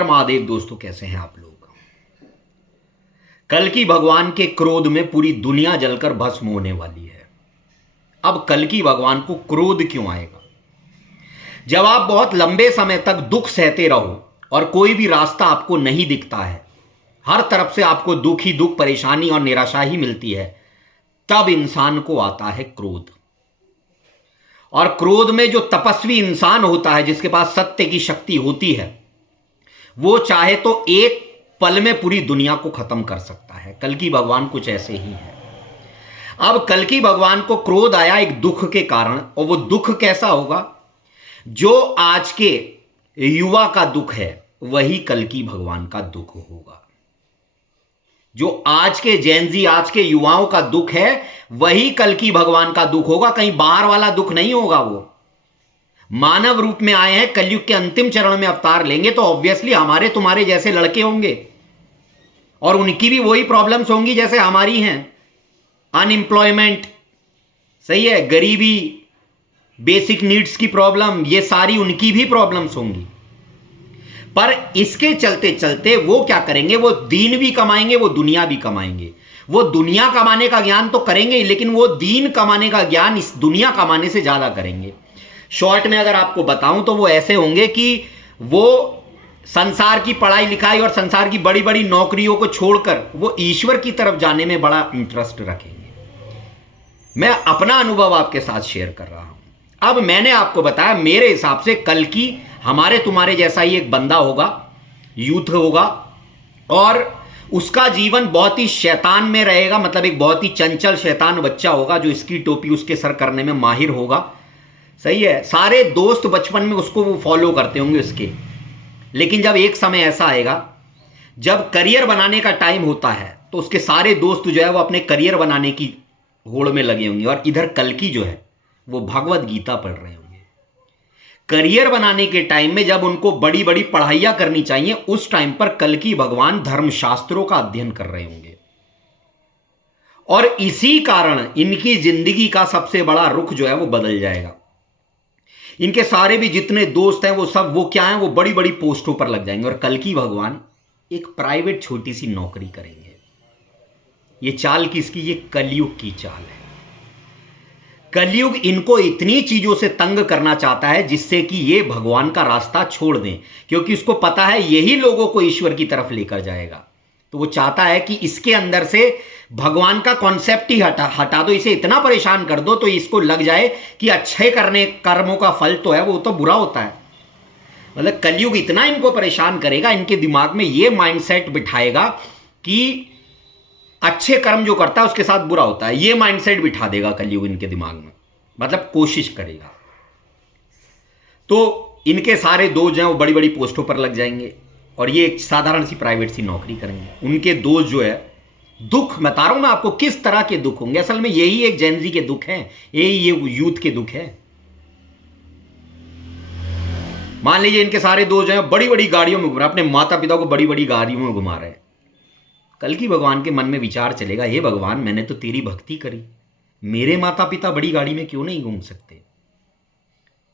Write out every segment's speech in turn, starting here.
हर महादेव दोस्तों, कैसे हैं आप लोग। कल्कि भगवान के क्रोध में पूरी दुनिया जलकर भस्म होने वाली है। अब कल्कि भगवान को क्रोध क्यों आएगा? जब आप बहुत लंबे समय तक दुख सहते रहो और कोई भी रास्ता आपको नहीं दिखता है, हर तरफ से आपको दुख ही दुख, परेशानी और निराशा ही मिलती है, तब इंसान को आता है क्रोध। और क्रोध में जो तपस्वी इंसान होता है, जिसके पास सत्य की शक्ति होती है, वो चाहे तो एक पल में पूरी दुनिया को खत्म कर सकता है। कल्कि भगवान कुछ ऐसे ही है। अब कल्कि भगवान को क्रोध आया एक दुख के कारण, और वो दुख कैसा होगा? जो आज के युवा का दुख है वही कल्कि भगवान का दुख होगा। जो आज के जेनजी, आज के युवाओं का दुख है, वही कल्कि भगवान का दुख होगा। कहीं बाहर वाला दुख नहीं होगा। वो मानव रूप में आए हैं, कलयुग के अंतिम चरण में अवतार लेंगे, तो ऑब्वियसली हमारे तुम्हारे जैसे लड़के होंगे और उनकी भी वही प्रॉब्लम्स होंगी जैसे हमारी हैं। अनएम्प्लॉयमेंट, सही है, गरीबी, बेसिक नीड्स की प्रॉब्लम, ये सारी उनकी भी प्रॉब्लम्स होंगी। पर इसके चलते चलते वो क्या करेंगे? वो दीन भी कमाएंगे, वो दुनिया भी कमाएंगे। वो दुनिया कमाने का ज्ञान तो करेंगे, लेकिन वो दीन कमाने का ज्ञान इस दुनिया कमाने से ज्यादा करेंगे। शॉर्ट में अगर आपको बताऊं तो वो ऐसे होंगे कि वो संसार की पढ़ाई लिखाई और संसार की बड़ी बड़ी नौकरियों को छोड़कर वो ईश्वर की तरफ जाने में बड़ा इंटरेस्ट रखेंगे। मैं अपना अनुभव आपके साथ शेयर कर रहा हूं। अब मैंने आपको बताया, मेरे हिसाब से कल्कि हमारे तुम्हारे जैसा ही एक बंदा होगा, यूथ होगा, और उसका जीवन बहुत ही शैतान में रहेगा। मतलब एक बहुत ही चंचल शैतान बच्चा होगा जो इसकी टोपी उसके सर करने में माहिर होगा। सही है, सारे दोस्त बचपन में उसको वो फॉलो करते होंगे उसके। लेकिन जब एक समय ऐसा आएगा जब करियर बनाने का टाइम होता है, तो उसके सारे दोस्त जो है वो अपने करियर बनाने की होड़ में लगे होंगे, और इधर कल्कि जो है वो भगवत गीता पढ़ रहे होंगे। करियर बनाने के टाइम में जब उनको बड़ी बड़ी पढ़ाइयां करनी चाहिए, उस टाइम पर कल्कि भगवान धर्मशास्त्रों का अध्ययन कर रहे होंगे। और इसी कारण इनकी जिंदगी का सबसे बड़ा रुख जो है वो बदल जाएगा। इनके सारे भी जितने दोस्त हैं वो सब वो क्या हैं? वो बड़ी बड़ी पोस्टों पर लग जाएंगे, और कल्कि भगवान एक प्राइवेट छोटी सी नौकरी करेंगे। ये चाल किसकी? ये कलयुग की चाल है। कलयुग इनको इतनी चीजों से तंग करना चाहता है जिससे कि ये भगवान का रास्ता छोड़ दें, क्योंकि उसको पता है यही लोगों को ईश्वर की तरफ लेकर जाएगा। तो वो चाहता है कि इसके अंदर से भगवान का कॉन्सेप्ट ही हटा दो, इसे इतना परेशान कर दो तो इसको लग जाए कि अच्छे करने कर्मों का फल तो है वो तो बुरा होता है। मतलब कलयुग इतना इनको परेशान करेगा, इनके दिमाग में ये माइंडसेट बिठाएगा कि अच्छे कर्म जो करता है उसके साथ बुरा होता है। ये माइंडसेट बिठा देगा कलयुग इनके दिमाग में, मतलब कोशिश करेगा। तो इनके सारे दोस्त जो हैं वो बड़ी बड़ी पोस्टों पर लग जाएंगे, और ये एक साधारण सी प्राइवेट सी नौकरी करेंगे। उनके दोस्त जो है, दुख मैं बता रहा हूं मैं आपको किस तरह के दुख होंगे। असल में यही एक जेनजी के दुख हैं, यही ये यूथ के दुख है। मान लीजिए इनके सारे दोस्त जो हैं बड़ी बड़ी गाड़ियों में घुमा रहे हैं, अपने माता पिता को बड़ी बड़ी गाड़ियों में घुमा रहे हैं। कल्कि भगवान के मन में विचार चलेगा, हे भगवान, मैंने तो तेरी भक्ति करी, मेरे माता पिता बड़ी गाड़ी में क्यों नहीं घूम सकते?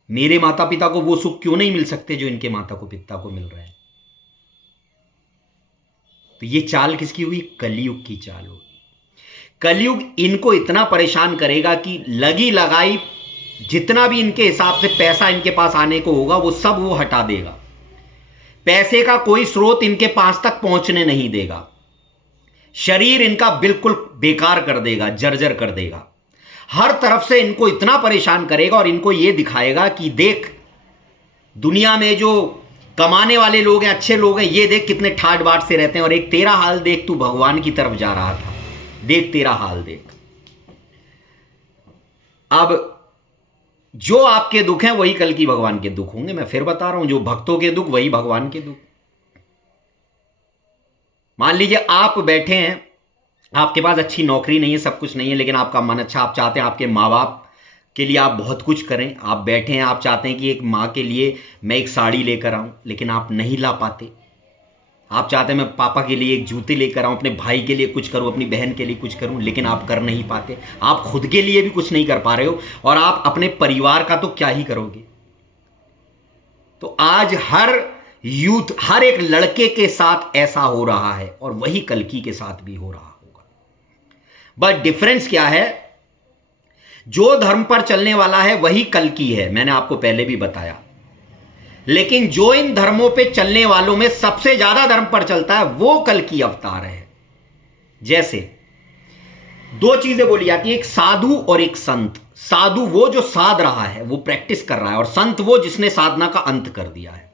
मेरे माता पिता को वो सुख क्यों नहीं मिल सकते जो इनके माता को पिता को मिल रहे हैं? तो ये चाल किसकी हुई? कलयुग की चाल होगी। कलयुग इनको इतना परेशान करेगा कि लगी लगाई जितना भी इनके हिसाब से पैसा इनके पास आने को होगा वो सब वो हटा देगा। पैसे का कोई स्रोत इनके पास तक पहुंचने नहीं देगा। शरीर इनका बिल्कुल बेकार कर देगा, जर्जर कर देगा। हर तरफ से इनको इतना परेशान करेगा और इनको यह दिखाएगा कि देख, दुनिया में जो कमाने वाले लोग हैं, अच्छे लोग हैं, ये देख कितने ठाट बाट से रहते हैं, और एक तेरा हाल देख, तू भगवान की तरफ जा रहा था, देख तेरा हाल देख। अब जो आपके दुख हैं वही कल्कि भगवान के दुख होंगे। मैं फिर बता रहा हूं, जो भक्तों के दुख वही भगवान के दुख। मान लीजिए आप बैठे हैं, आपके पास अच्छी नौकरी नहीं है, सब कुछ नहीं है, लेकिन आपका मन अच्छा, आप चाहते हैं आपके माँ बाप के लिए आप बहुत कुछ करें। आप बैठे हैं, आप चाहते हैं कि एक माँ के लिए मैं एक साड़ी लेकर आऊं, लेकिन आप नहीं ला पाते। आप चाहते हैं मैं पापा के लिए एक जूते लेकर आऊं, अपने भाई के लिए कुछ करूं, अपनी बहन के लिए कुछ करूं, लेकिन आप कर नहीं पाते। आप खुद के लिए भी कुछ नहीं कर पा रहे हो, और आप अपने परिवार का तो क्या ही करोगे। तो आज हर यूथ, हर एक लड़के के साथ ऐसा हो रहा है और वही कल्कि के साथ भी हो रहा होगा। बट डिफरेंस क्या है? जो धर्म पर चलने वाला है वही कल्कि है, मैंने आपको पहले भी बताया। लेकिन जो इन धर्मों पे चलने वालों में सबसे ज्यादा धर्म पर चलता है वो कल्कि अवतार है। जैसे दो चीजें बोली जाती है, एक साधु और एक संत। साधु वो जो साध रहा है, वो प्रैक्टिस कर रहा है, और संत वो जिसने साधना का अंत कर दिया है।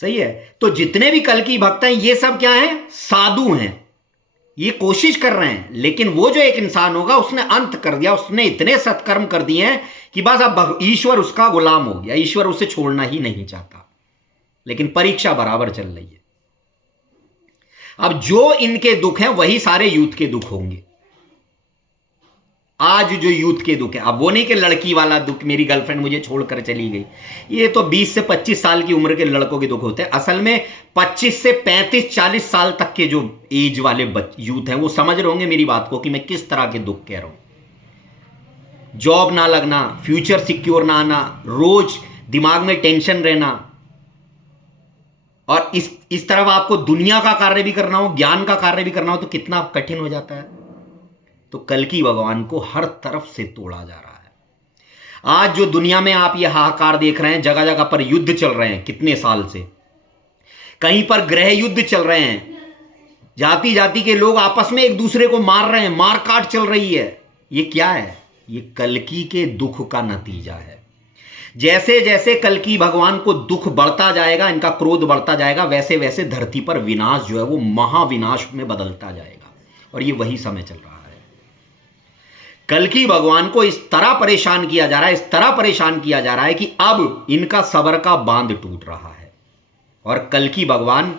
सही है? तो जितने भी कल्कि भक्त हैं ये सब क्या हैं? साधु हैं। ये कोशिश कर रहे हैं, लेकिन वो जो एक इंसान होगा उसने अंत कर दिया, उसने इतने सत्कर्म कर दिए हैं कि बस अब ईश्वर उसका गुलाम हो गया, ईश्वर उसे छोड़ना ही नहीं चाहता। लेकिन परीक्षा बराबर चल रही है। अब जो इनके दुख हैं वही सारे यूथ के दुख होंगे। आज जो यूथ के दुख है, अब वो नहीं कि लड़की वाला दुख, मेरी गर्लफ्रेंड मुझे छोड़कर चली गई, ये तो 20 से 25 साल की उम्र के लड़कों के दुख होते हैं। असल में 25 से 35-40 साल तक के जो एज वाले यूथ हैं वो समझ रहे होंगे मेरी बात को कि मैं किस तरह के दुख कह रहा हूं। जॉब ना लगना, फ्यूचर सिक्योर ना आना, रोज दिमाग में टेंशन रहना, और इस तरफ आपको दुनिया का कार्य भी करना हो, ज्ञान का कार्य भी करना हो, तो कितना कठिन हो जाता है। तो कल्कि भगवान को हर तरफ से तोड़ा जा रहा है। आज जो दुनिया में आप ये हाहाकार देख रहे हैं, जगह जगह पर युद्ध चल रहे हैं कितने साल से, कहीं पर गृह युद्ध चल रहे हैं, जाति जाति के लोग आपस में एक दूसरे को मार रहे हैं, मारकाट चल रही है। ये क्या है? ये कल्कि के दुख का नतीजा है। जैसे जैसे कल्कि भगवान को दुख बढ़ता जाएगा, इनका क्रोध बढ़ता जाएगा, वैसे वैसे धरती पर विनाश जो है वो महाविनाश में बदलता जाएगा, और ये वही समय चल रहा है। कल्कि भगवान को इस तरह परेशान किया जा रहा है, इस तरह परेशान किया जा रहा है कि अब इनका सबर का बांध टूट रहा है, और कल्कि भगवान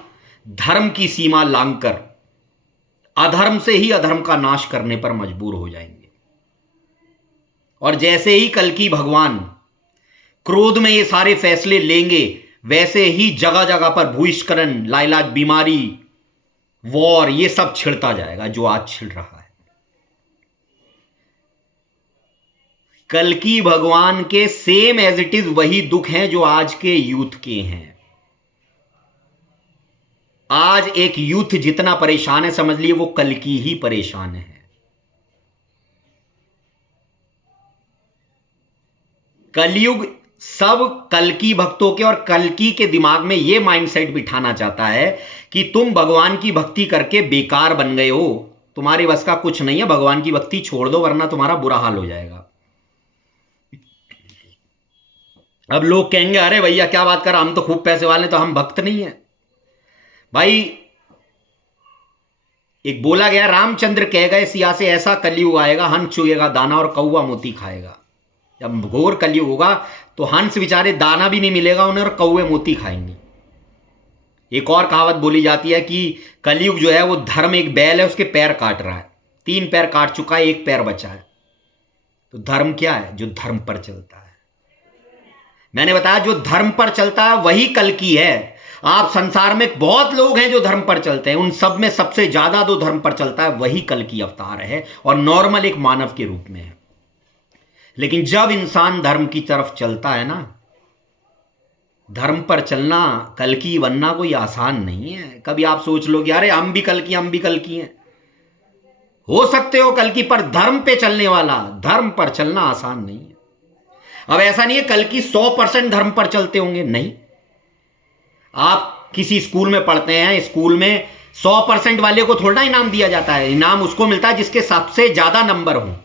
धर्म की सीमा लांघकर अधर्म से ही अधर्म का नाश करने पर मजबूर हो जाएंगे। और जैसे ही कल्कि भगवान क्रोध में ये सारे फैसले लेंगे, वैसे ही जगह जगह पर भूस्खलन, लाइलाज बीमारी, वॉर, ये सब छिड़ता जाएगा जो आज छिड़ रहा है। कल्कि भगवान के सेम एज इट इज वही दुख हैं जो आज के यूथ के हैं। आज एक यूथ जितना परेशान है, समझ लिए वो कल्कि ही परेशान है। कलयुग सब कल्कि भक्तों के और कल्कि के दिमाग में यह माइंडसेट बिठाना चाहता है कि तुम भगवान की भक्ति करके बेकार बन गए हो, तुम्हारे बस का कुछ नहीं है, भगवान की भक्ति छोड़ दो वरना तुम्हारा बुरा हाल हो जाएगा। अब लोग कहेंगे अरे भैया क्या बात कर, हम तो खूब पैसे वाले, तो हम भक्त नहीं है। भाई एक बोला गया, रामचंद्र कह गए सिया से ऐसा कलयुग आएगा, हंस चुगेगा दाना और कौवा मोती खाएगा। जब घोर कलयुग होगा तो हंस बेचारे दाना भी नहीं मिलेगा उन्हें और कौवे मोती खाएंगे। एक और कहावत बोली जाती है कि कलयुग जो है वो धर्म एक बैल है, उसके पैर काट रहा है, 3 पैर काट चुका है, 1 पैर बचा है। तो धर्म क्या है? जो धर्म पर चलता है। मैंने बताया जो धर्म पर चलता है वही कल्कि है। आप संसार में बहुत लोग हैं जो धर्म पर चलते हैं, उन सब में सबसे ज्यादा जो धर्म पर चलता है वही कल्कि अवतार है, और नॉर्मल एक मानव के रूप में है। लेकिन जब इंसान धर्म की तरफ चलता है ना, धर्म पर चलना, कल्कि बनना कोई आसान नहीं है। कभी आप सोच लो कि अरे हम भी कल्कि हैं, हो सकते हो कल्कि, पर धर्म पे चलने वाला, धर्म पर चलना आसान नहीं है। अब ऐसा नहीं है कल्कि 100% धर्म पर चलते होंगे, नहीं। आप किसी स्कूल में पढ़ते हैं, स्कूल में 100% वाले को थोड़ा इनाम दिया जाता है, इनाम उसको मिलता है जिसके सबसे ज्यादा नंबर हों।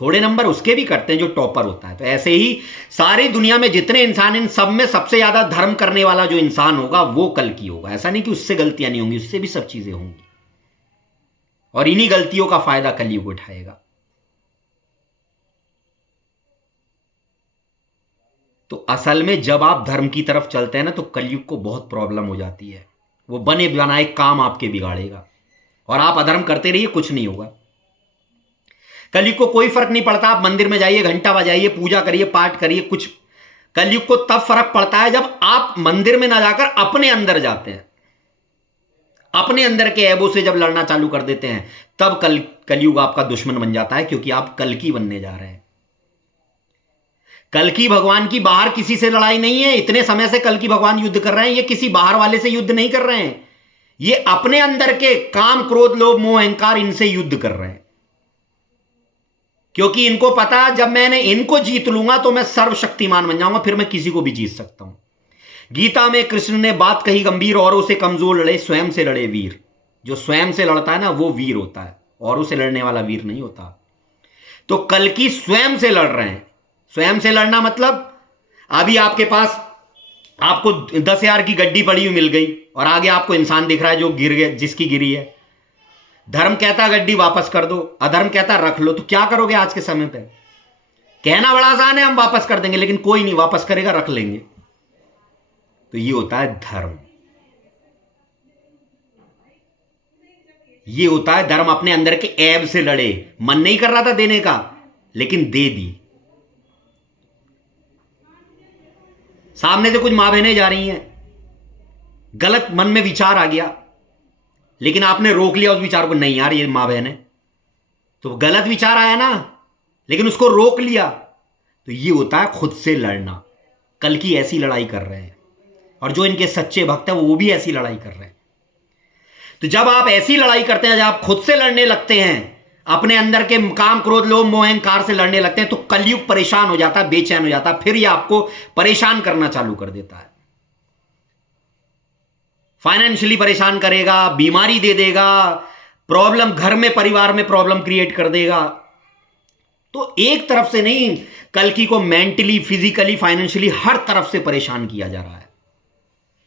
थोड़े नंबर उसके भी करते हैं जो टॉपर होता है। तो ऐसे ही सारी दुनिया में जितने इंसान, इन सब में सबसे ज्यादा धर्म करने वाला जो इंसान होगा वो कल्कि होगा। ऐसा नहीं कि उससे गलतियां नहीं होंगी, उससे भी सब चीजें होंगी, और इन्हीं गलतियों का फायदा कलयुग उठाएगा। तो असल में जब आप धर्म की तरफ चलते हैं ना, तो कलयुग को बहुत प्रॉब्लम हो जाती है। वो बने बनाए काम आपके बिगाड़ेगा, और आप अधर्म करते रहिए, कुछ नहीं होगा। कलयुग को कोई फर्क नहीं पड़ता, आप मंदिर में जाइए, घंटा बजाइए, पूजा करिए, पाठ करिए, कुछ। कलयुग को तब फर्क पड़ता है जब आप मंदिर में ना जाकर अपने अंदर जाते हैं, अपने अंदर के ऐबों से जब लड़ना चालू कर देते हैं, तब कलयुग आपका दुश्मन बन जाता है, क्योंकि आप कल्कि बनने जा रहे हैं। कल्कि भगवान की बाहर किसी से लड़ाई नहीं है। इतने समय से कल्कि भगवान युद्ध कर रहे हैं, ये किसी बाहर वाले से युद्ध नहीं कर रहे हैं, ये अपने अंदर के काम, क्रोध, लोभ, मोह, अहंकार, इनसे युद्ध कर रहे हैं। क्योंकि इनको पता, जब मैंने इनको जीत लूंगा तो मैं सर्वशक्तिमान बन जाऊंगा, फिर मैं किसी को भी जीत सकता हूं। गीता में कृष्ण ने बात कही गंभीर, औरों से कमजोर लड़े, स्वयं से लड़े वीर। जो स्वयं से लड़ता है ना, वो वीर होता है, औरों से लड़ने वाला वीर नहीं होता। तो कल्कि स्वयं से लड़ रहे हैं। स्वयं से लड़ना मतलब, अभी आपके पास आपको 10,000 की गड्डी पड़ी हुई मिल गई और आगे आपको इंसान दिख रहा है जो गिर गया, जिसकी गिरी है। धर्म कहता है गड्डी वापस कर दो, अधर्म कहता है रख लो। तो क्या करोगे आज के समय पे? कहना बड़ा आसान है, हम वापस कर देंगे, लेकिन कोई नहीं वापस करेगा, रख लेंगे। तो ये होता है धर्म। ये होता है धर्म। अपने अंदर के ऐब से लड़े। मन नहीं कर रहा था देने का, लेकिन दे दी। सामने से कुछ मां बहनें जा रही हैं, गलत मन में विचार आ गया, लेकिन आपने रोक लिया उस विचार को, नहीं यार ये मां बहन है, तो गलत विचार आया ना, लेकिन उसको रोक लिया। तो ये होता है खुद से लड़ना। कल्कि ऐसी लड़ाई कर रहे हैं, और जो इनके सच्चे भक्त हैं वो भी ऐसी लड़ाई कर रहे हैं। तो जब आप ऐसी लड़ाई करते हैं, जब आप खुद से लड़ने लगते हैं, अपने अंदर के काम, क्रोध, लोभ, मोह, अहंकार से लड़ने लगते हैं, तो कलयुग परेशान हो जाता है, बेचैन हो जाता है, फिर ये आपको परेशान करना चालू कर देता है। फाइनेंशियली परेशान करेगा, बीमारी दे देगा, प्रॉब्लम, घर में, परिवार में प्रॉब्लम क्रिएट कर देगा। तो एक तरफ से नहीं, कल्कि को मेंटली, फिजिकली, फाइनेंशियली हर तरफ से परेशान किया जा रहा है।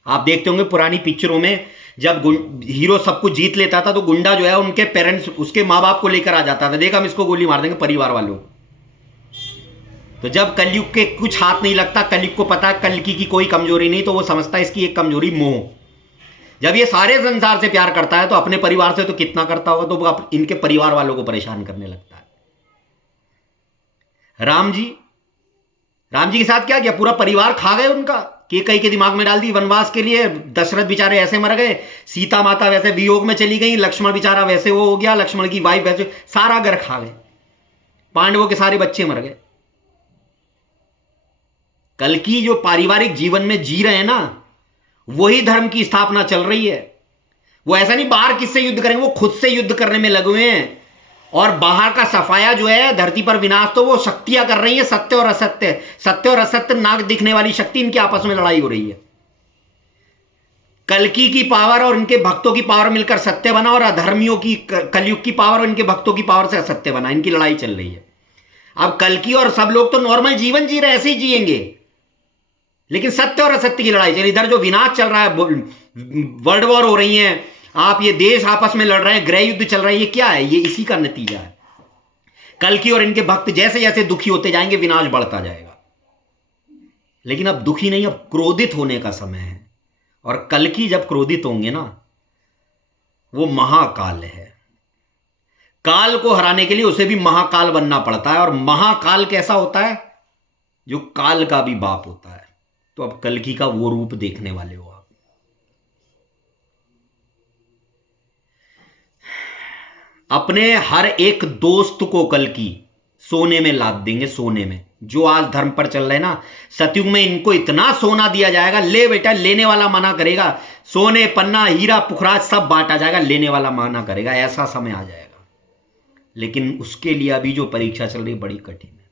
आप देखते होंगे पुरानी पिक्चरों में, जब हीरो सब कुछ जीत लेता था तो गुंडा जो है उनके पेरेंट्स, उसके माँ बाप को लेकर आ जाता था, देखा हम इसको गोली मार देंगे, परिवार वालों। तो जब कलयुग के कुछ हाथ नहीं लगता, कलयुग को पता है कल्कि की कोई कमजोरी नहीं, तो वो समझता है इसकी एक कमजोरी मोह। जब ये सारे संसार से प्यार करता है तो अपने परिवार से तो कितना करता होगा, तो वो इनके परिवार वालों को परेशान करने लगता है। राम जी के साथ क्या किया? पूरा परिवार खा गए उनका। कैकेयी के दिमाग में डाल दी वनवास के लिए, दशरथ बेचारे ऐसे मर गए, सीता माता वैसे वियोग में चली गई, लक्ष्मण बेचारा वैसे वो हो गया, लक्ष्मण की वाइफ वैसे, सारा घर खा गए, पांडवों के सारे बच्चे मर गए। कल्कि जो पारिवारिक जीवन में जी रहे हैं ना, वही धर्म की स्थापना चल रही है। वो ऐसा नहीं बाहर किससे युद्ध करेंगे, वो खुद से युद्ध करने में लगे हुए हैं। और बाहर का सफाया जो है, धरती पर विनाश, तो वो शक्तियां कर रही है, सत्य और असत्य। सत्य और असत्य, नाक दिखने वाली शक्ति, इनकी आपस में लड़ाई हो रही है। कल्कि की पावर और इनके भक्तों की पावर मिलकर सत्य बना, और अधर्मियों की, कलयुग की पावर और इनके भक्तों की पावर से असत्य बना। इनकी लड़ाई चल रही है। अब कल्कि और सब लोग तो नॉर्मल जीवन जी रहे, ऐसे ही जिएंगे, लेकिन सत्य और असत्य की लड़ाई चल रही। इधर जो विनाश चल रहा है, वर्ल्ड वॉर हो रही है, आप ये देश आपस में लड़ रहे हैं, गृह युद्ध चल रहा है, ये क्या है? ये इसी का नतीजा है। कल्कि और इनके भक्त जैसे जैसे दुखी होते जाएंगे, विनाश बढ़ता जाएगा। लेकिन अब दुखी नहीं, अब क्रोधित होने का समय है। और कल्कि जब क्रोधित होंगे ना, वो महाकाल है। काल को हराने के लिए उसे भी महाकाल बनना पड़ता है। और महाकाल कैसा होता है? जो काल का भी बाप होता है। तो अब कल्कि का वो रूप देखने वाले हो आप। अपने हर एक दोस्त को कल्कि सोने में लाद देंगे, सोने में। जो आज धर्म पर चल रहे हैं ना, सतयुग में इनको इतना सोना दिया जाएगा, ले बेटा, लेने वाला मना करेगा। सोने, पन्ना, हीरा, पुखराज सब बांटा जाएगा, लेने वाला मना करेगा। ऐसा समय आ जाएगा। लेकिन उसके लिए अभी जो परीक्षा चल रही है, बड़ी कठिन है।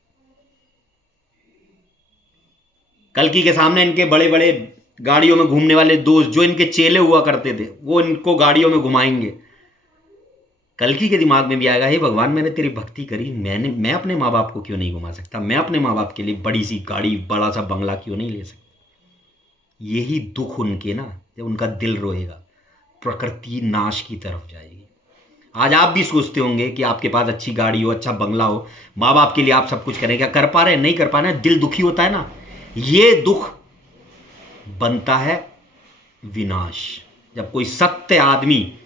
कल्कि के सामने इनके बड़े बड़े गाड़ियों में घूमने वाले दोस्त, जो इनके चेले हुआ करते थे, वो इनको गाड़ियों में घुमाएंगे। कल्कि के दिमाग में भी आएगा, हे भगवान, मैंने तेरी भक्ति करी, मैं अपने माँ बाप को क्यों नहीं घुमा सकता? मैं अपने माँ बाप के लिए बड़ी सी गाड़ी, बड़ा सा बंगला क्यों नहीं ले सकता? यही दुख उनके ना, जब उनका दिल रोएगा, प्रकृति नाश की तरफ जाएगी। आज आप भी सोचते होंगे कि आपके पास अच्छी गाड़ी हो, अच्छा बंगला हो, माँ बाप के लिए आप सब कुछ करें, क्या कर पा रहे हैं? नहीं कर पा रहे हैं। दिल दुखी होता है ना, ये दुख बनता है विनाश। जब कोई सत्य आदमी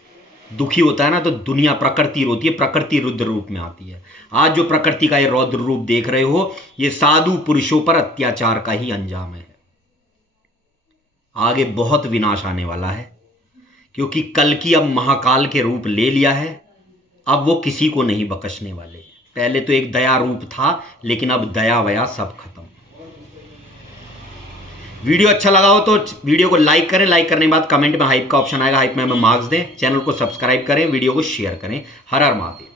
दुखी होता है ना, तो दुनिया, प्रकृति रोती है, प्रकृति रुद्र रूप में आती है। आज जो प्रकृति का ये रौद्र रूप देख रहे हो, ये साधु पुरुषों पर अत्याचार का ही अंजाम है। आगे बहुत विनाश आने वाला है, क्योंकि कल्कि अब महाकाल के रूप ले लिया है। अब वो किसी को नहीं बख्शने वाले। पहले तो एक दया रूप था, लेकिन अब दया वया सब खत्म। वीडियो अच्छा लगा हो तो वीडियो को लाइक करें, लाइक करने के बाद कमेंट में हाइप का ऑप्शन आएगा, हाइप में हमें मार्क्स दें, चैनल को सब्सक्राइब करें, वीडियो को शेयर करें। हर हर महादेव।